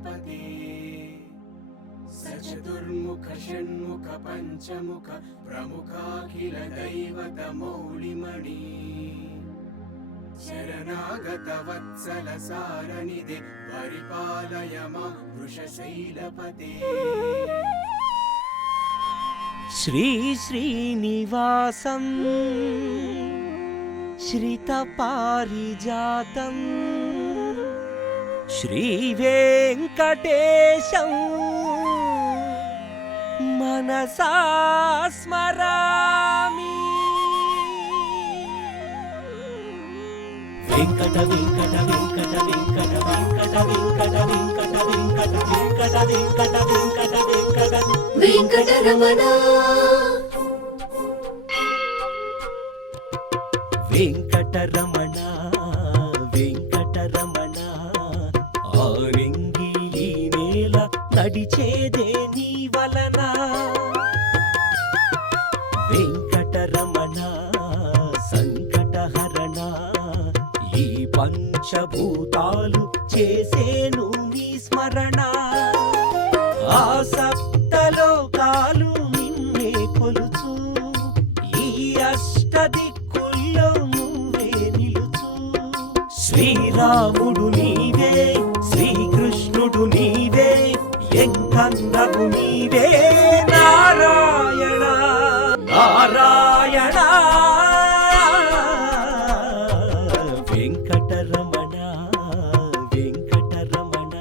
शैलपते सचतुर्मुख षण्मुख पञ्चमुख प्रमुखाखिल दैवत मौलिमणि शरणागत वत्सल सारनिधे परिपालय मां वृषशैलपते श्री श्रीनिवासं श्रितपारिजातं श्रीवेङ्कटेशं मनसा स्मरामि। वेङ्कट वेङ्कट वेङ्कट वेङ्कट वेङ्कट वेङ्कट वेङ्कट वेङ्कट वेङ्कट वेङ्कट वेङ्कट वेङ्कट वेङ्कटरमण वेङ्कटरमण वेङ्कटरमण ఆరింగి ఈ నేల నడిచేదే నీ వలన వెంకటరమణ సంకటహరణ ఈ పంచభూతాలు చేసేను నీ స్మరణ ఆ సప్తలోకాలు నిన్నే కొలుచు ఈ అష్టదిక్కుల్లో నువ్వే నిలుచు శ్రీరాముడు నీవే శ్రీకృష్ణుడు నీవే ఎంకన్నగు నీవే నారాయణ నారాయణ వెంకటరమణ వెంకటరమణ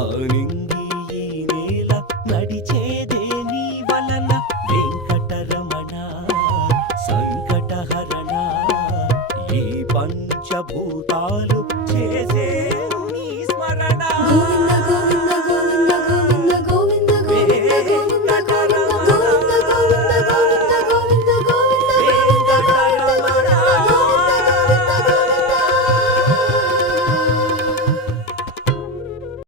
ఆనింగి ఈ నేల నడిచేదే నీ వలన వెంకటరమణ సంకటహరణ ఈ పంచభూతాలు చేసే నీ స్మరణ గోవింద